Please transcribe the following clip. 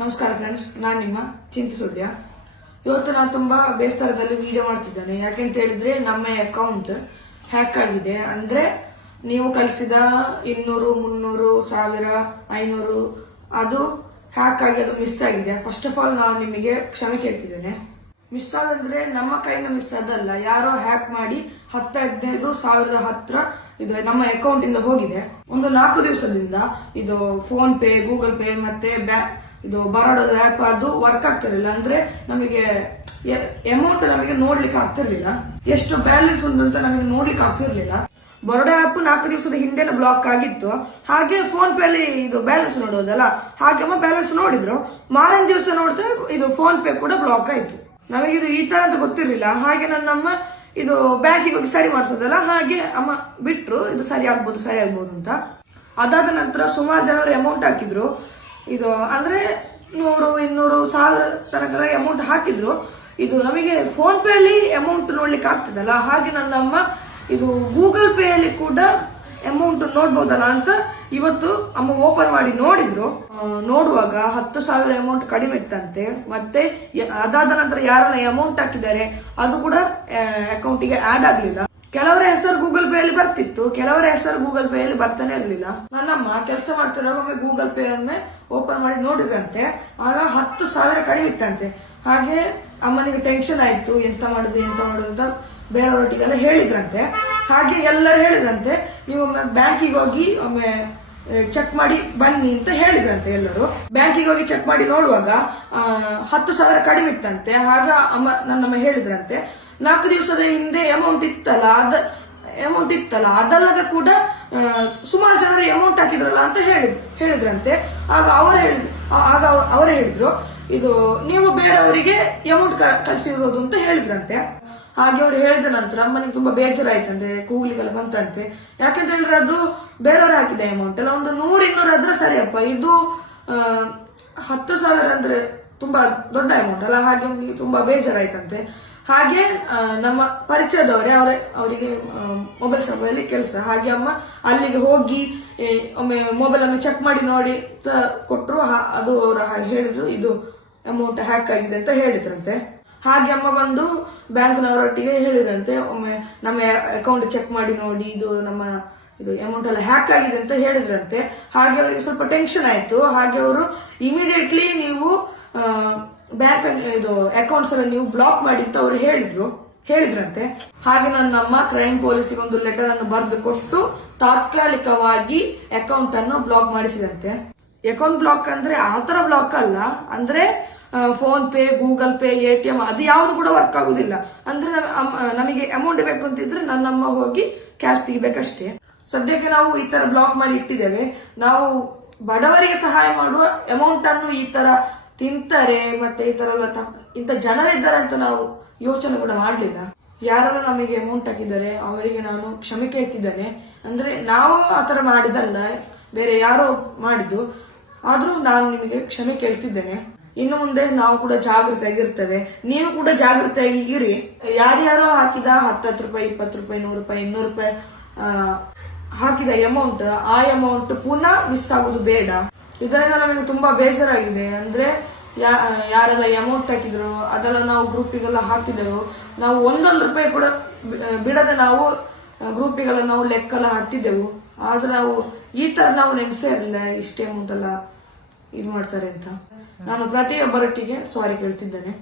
ನಮಸ್ಕಾರ ಫ್ರೆಂಡ್ಸ್, ನಾನು ನಿಮ್ಮ ಚಿಂತಿಸುಳ್ಯ. ಇವತ್ತು ನಾನು ತುಂಬಾ ಬೇಸರದಲ್ಲಿ ವಿಡಿಯೋ ಮಾಡ್ತಿದ್ದೇನೆ. ಯಾಕೆಂತ ಹೇಳಿದ್ರೆ ನಮ್ಮ ಅಕೌಂಟ್ ಹ್ಯಾಕ್ ಆಗಿದೆ. ಅಂದ್ರೆ ನೀವು ಕಳಿಸಿದ 200, 300, 1000, 500 ಅದು ಹ್ಯಾಕ್ ಆಗಿ ಅದು ಮಿಸ್ ಆಗಿದೆ. ಫಸ್ಟ್ ಆಫ್ ಆಲ್ ನಾನು ನಿಮಗೆ ಕ್ಷಮೆ ಕೇಳ್ತಿದ್ದೇನೆ. ಮಿಸ್ ಆದಂದ್ರೆ ನಮ್ಮ ಕೈಯಿಂದ ಮಿಸ್ ಆದಲ್ಲ, ಯಾರೋ ಹ್ಯಾಕ್ ಮಾಡಿ 10-15,000 ಹತ್ರ ಇದು ನಮ್ಮ ಅಕೌಂಟ್ ಇಂದ ಹೋಗಿದೆ. ಒಂದು 4 ದಿವಸದಿಂದ ಇದು ಫೋನ್ ಪೇ, ಗೂಗಲ್ ಪೇ ಮತ್ತೆ ಇದು ಬರೋಡದ ಆ್ಯಪ್ ಅದು ವರ್ಕ್ ಆಗ್ತಿರ್ಲಿಲ್ಲ. ಅಂದ್ರೆ ನಮಗೆ ಅಮೌಂಟ್ ನಮಗೆ ನೋಡ್ಲಿಕ್ಕೆ ಆಗ್ತಿರ್ಲಿಲ್ಲ, ಎಷ್ಟು ಬ್ಯಾಲೆನ್ಸ್ ಉಂಟು ಅಂತ ನಮಗೆ ನೋಡ್ಲಿಕ್ಕೆ ಆಗ್ತಿರ್ಲಿಲ್ಲ. ಬರೋಡ ಆ್ಯಪ್ 4 ದಿವಸದ ಹಿಂದೆನೆ ಬ್ಲಾಕ್ ಆಗಿತ್ತು. ಹಾಗೆ ಫೋನ್ ಪೇ ಅಲ್ಲಿ ಇದು ಬ್ಯಾಲೆನ್ಸ್ ನೋಡೋದಲ್ಲ, ಹಾಗೆ ಬ್ಯಾಲೆನ್ಸ್ ನೋಡಿದ್ರು. ಮಾರನೇ ದಿವಸ ನೋಡಿದ್ರೆ ಇದು ಫೋನ್ ಪೇ ಕೂಡ ಬ್ಲಾಕ್ ಆಯ್ತು. ನಮಗಿದು ಈ ತರ ಅಂತ ಗೊತ್ತಿರ್ಲಿಲ್ಲ. ಹಾಗೆ ನನ್ನಮ್ಮ ಇದು ಬ್ಯಾಂಕಿಗೆ ಹೋಗಿ ಸರಿ ಮಾಡಿಸೋದಲ್ಲ, ಹಾಗೆ ಅಮ್ಮ ಬಿಟ್ರು ಇದು ಸರಿ ಆಗ್ಬೋದು ಅಂತ. ಅದಾದ ನಂತರ ಸುಮಾರು ಜನರು ಅಮೌಂಟ್ ಹಾಕಿದ್ರು. ಇದು ಅಂದ್ರೆ 100, 200, 1000 ತನಕ ಅಮೌಂಟ್ ಹಾಕಿದ್ರು. ಇದು ನಮಗೆ ಫೋನ್ ಪೇ ಅಲ್ಲಿ ಅಮೌಂಟ್ ನೋಡ್ಲಿಕ್ಕೆ ಆಗ್ತದಲ್ಲ, ಹಾಗೆ ನನ್ನಮ್ಮ ಇದು ಗೂಗಲ್ ಪೇ ಅಲ್ಲಿ ಕೂಡ ಅಮೌಂಟ್ ನೋಡ್ಬೋದಲ್ಲ ಅಂತ ಇವತ್ತು ಅಮ್ಮ ಓಪನ್ ಮಾಡಿ ನೋಡಿದ್ರು. ನೋಡುವಾಗ 10,000 ಅಮೌಂಟ್ ಕಡಿಮೆ ಇತ್ತಂತೆ. ಮತ್ತೆ ಅದಾದ ನಂತರ ಯಾರೆಲ್ಲ ಅಮೌಂಟ್ ಹಾಕಿದ್ದಾರೆ ಅದು ಕೂಡ ಅಕೌಂಟಿಗೆ ಆಡ್ ಆಗ್ಲಿಲ್ಲ. ಕೆಲವರ ಹೆಸರು ಗೂಗಲ್ ಪೇ ಅಲ್ಲಿ ಬರ್ತಿತ್ತು, ಕೆಲವರ ಹೆಸರು ಗೂಗಲ್ ಪೇ ಅಲ್ಲಿ ಬರ್ತಾನೆ ಇರ್ಲಿಲ್ಲ. ನನ್ನಮ್ಮ ಕೆಲಸ ಮಾಡ್ತಿರುವಾಗ ಒಮ್ಮೆ ಗೂಗಲ್ ಪೇ ಅನ್ನು ಓಪನ್ ಮಾಡಿ ನೋಡಿದ್ರಂತೆ, ಆಗ 10,000 ಕಡಿಮೆ ಇತ್ತಂತೆ. ಹಾಗೆ ಅಮ್ಮನಿಗೆ ಟೆನ್ಷನ್ ಆಯ್ತು, ಎಂತ ಮಾಡುದು ಅಂತ ಬೇರೆಯವರೊಟ್ಟಿಗೆಲ್ಲ ಹೇಳಿದ್ರಂತೆ. ಹಾಗೆ ಎಲ್ಲರೂ ಹೇಳಿದ್ರಂತೆ, ನೀವು ಒಮ್ಮೆ ಬ್ಯಾಂಕಿಗೆ ಹೋಗಿ ಒಮ್ಮೆ ಚೆಕ್ ಮಾಡಿ ಬನ್ನಿ ಅಂತ ಹೇಳಿದ್ರಂತೆ. ಎಲ್ಲರೂ ಬ್ಯಾಂಕಿಗೆ ಹೋಗಿ ಚೆಕ್ ಮಾಡಿ ನೋಡುವಾಗ 10,000 ಕಡಿಮೆ ಇತ್ತಂತೆ. ಆಗ ನನ್ನಮ್ಮ ಹೇಳಿದ್ರಂತೆ, 4 ದಿವಸದ ಹಿಂದೆ ಅಮೌಂಟ್ ಇತ್ತಲ್ಲ ಅದಲ್ಲದೆ ಕೂಡ ಸುಮಾರು ಜನರು ಅಮೌಂಟ್ ಹಾಕಿದ್ರಲ್ಲ ಅಂತ ಹೇಳಿದ್ರಂತೆ. ಆಗ ಅವರೇ ಹೇಳಿದ್ರು, ಇದು ನೀವು ಬೇರೆಯವರಿಗೆ ಅಮೌಂಟ್ ಕಳಿಸಿರೋದು ಅಂತ ಹೇಳಿದ್ರಂತೆ. ಹಾಗೆ ಅವ್ರು ಹೇಳಿದ ನಂತರ ಅಮ್ಮನಿಗೆ ತುಂಬಾ ಬೇಜಾರಾಯ್ತಂತೆ, ಕೂಗ್ಲಿಗೆಲ್ಲ ಬಂತಂತೆ. ಯಾಕೆಂತ ಹೇಳಿದ್ರೆ ಅದು ಬೇರೆಯವ್ರು ಹಾಕಿದ ಅಮೌಂಟ್ ಅಲ್ಲ, ಒಂದು 100-200 ಆದ್ರೆ ಸರಿಯಪ್ಪ, ಇದು 10,000 ಅಂದ್ರೆ ತುಂಬಾ ದೊಡ್ಡ ಅಮೌಂಟ್ ಅಲ್ಲ. ಹಾಗೆ ತುಂಬಾ ಬೇಜಾರಾಯ್ತಂತೆ. ಹಾಗೆ ನಮ್ಮ ಪರಿಚಯದವರೇ ಅವರಿಗೆ ಮೊಬೈಲ್ ಶಾಪ್ ಅಲ್ಲಿ ಕೆಲಸ. ಹಾಗೆ ಅಮ್ಮ ಅಲ್ಲಿಗೆ ಹೋಗಿ ಒಮ್ಮೆ ಮೊಬೈಲ್ ಅನ್ನು ಚೆಕ್ ಮಾಡಿ ನೋಡಿ ಕೊಟ್ರು. ಅದು ಅವರು ಹೇಳಿದ್ರು, ಇದು ಅಮೌಂಟ್ ಹ್ಯಾಕ್ ಆಗಿದೆ ಅಂತ ಹೇಳಿದ್ರಂತೆ. ಹಾಗೆ ಅಮ್ಮ ಬಂದು ಬ್ಯಾಂಕ್ನವರೊಟ್ಟಿಗೆ ಹೇಳಿದ್ರಂತೆ, ಒಮ್ಮೆ ನಮ್ಮ ಅಕೌಂಟ್ ಚೆಕ್ ಮಾಡಿ ನೋಡಿ, ಇದು ಅಮೌಂಟ್ ಎಲ್ಲ ಹ್ಯಾಕ್ ಆಗಿದೆ ಅಂತ ಹೇಳಿದ್ರಂತೆ. ಹಾಗೆ ಅವರಿಗೆ ಸ್ವಲ್ಪ ಟೆನ್ಷನ್ ಆಯ್ತು. ಹಾಗೆ ಅವರು ಇಮಿಡಿಯೇಟ್ಲಿ ನೀವು ಬ್ಯಾಂಕ್ ಇದು ಅಕೌಂಟ್ಸ್ ಎಲ್ಲ ನೀವು ಬ್ಲಾಕ್ ಮಾಡಿ ಅಂತ ಅವರು ಹೇಳಿದ್ರಂತೆ. ಹಾಗೆ ನನ್ನಮ್ಮ ಕ್ರೈಮ್ ಪೊಲೀಸಿಗೆ ಒಂದು ಲೆಟರ್ ಅನ್ನು ಬರೆದು ಕೊಟ್ಟು ತಾತ್ಕಾಲಿಕವಾಗಿ ಅಕೌಂಟ್ ಅನ್ನು ಬ್ಲಾಕ್ ಮಾಡಿಸಿದಂತೆ. ಅಕೌಂಟ್ ಬ್ಲಾಕ್ ಅಂದ್ರೆ ಆತರ ಬ್ಲಾಕ್ ಅಲ್ಲ, ಅಂದ್ರೆ phone pay, Google pay, ATM ಅದು ಯಾವುದು ಕೂಡ ವರ್ಕ್ ಆಗುದಿಲ್ಲ. ಅಂದ್ರೆ ನಮಗೆ ಅಮೌಂಟ್ ಬೇಕು ಅಂತಿದ್ರೆ ನನ್ನಮ್ಮ ಹೋಗಿ ಕ್ಯಾಶ್ ತೆಗಿಬೇಕಷ್ಟೇ. ಸದ್ಯಕ್ಕೆ ನಾವು ಈ ತರ ಬ್ಲಾಕ್ ಮಾಡಿ ಇಟ್ಟಿದ್ದೇವೆ. ನಾವು ಬಡವರಿಗೆ ಸಹಾಯ ಮಾಡುವ ಅಮೌಂಟ್ ಅನ್ನು ಈ ತರ ತಿಂತಾರೆ ಮತ್ತೆ ಈ ತರ ಎಲ್ಲ ಇಂಥ ಜನರಿದ್ದಾರೆ ಅಂತ ನಾವು ಯೋಚನೆ ಕೂಡ ಮಾಡ್ಲಿಲ್ಲ. ಯಾರೆಲ್ಲ ನಮಗೆ ಅಮೌಂಟ್ ಹಾಕಿದ್ದಾರೆ ಅವರಿಗೆ ನಾನು ಕ್ಷಮೆ ಕೇಳ್ತಿದ್ದೇನೆ. ಅಂದ್ರೆ ನಾವು ಆತರ ಮಾಡಿದಲ್ಲ, ಬೇರೆ ಯಾರೋ ಮಾಡಿದ್ದು. ಆದ್ರೂ ನಾನು ನಿಮಗೆ ಕ್ಷಮೆ ಕೇಳ್ತಿದ್ದೇನೆ. ಇನ್ನು ಮುಂದೆ ನಾವು ಕೂಡ ಜಾಗೃತಿಯಾಗಿರ್ತೇವೆ, ನೀವು ಕೂಡ ಜಾಗೃತಿಯಾಗಿ ಇರಿ. ಯಾರ್ಯಾರೋ ಹಾಕಿದ 10 ರೂಪಾಯಿ, 20 ರೂಪಾಯಿ, 100 ರೂಪಾಯಿ, 200 ರೂಪಾಯಿ ಹಾಕಿದ ಅಮೌಂಟ್, ಆ ಅಮೌಂಟ್ ಪುನಃ ಮಿಸ್ ಆಗುದು ಬೇಡ. ಇದರಿಂದ ನಮಗೆ ತುಂಬಾ ಬೇಜಾರಾಗಿದೆ. ಅಂದ್ರೆ ಯಾರೆಲ್ಲ ಅಮೌಂಟ್ ಹಾಕಿದ್ರು ಅದೆಲ್ಲ ನಾವು ಗ್ರೂಪಿಗೆಲ್ಲ ಹಾಕಿದೆವು. ನಾವು 1 ರೂಪಾಯಿ ಕೂಡ ಬಿಡದೆ ನಾವು ಗ್ರೂಪಿಗೆಲ್ಲ ನಾವು ಲೆಕ್ಕೆಲ್ಲ ಹಾಕ್ತಿದ್ದೆವು. ಆದ್ರೆ ನಾವು ಈ ತರ ನಾವು ನೆನ್ಸೇ ಇರಲಿಲ್ಲ ಇಷ್ಟೇ ಅಮೌಂಟ್ ಎಲ್ಲ ಇದು ಮಾಡ್ತಾರೆ ಅಂತ. ನಾನು ಪ್ರತಿಯೊಬ್ಬರೊಟ್ಟಿಗೆ ಸಾರಿ ಕೇಳ್ತಿದ್ದೇನೆ.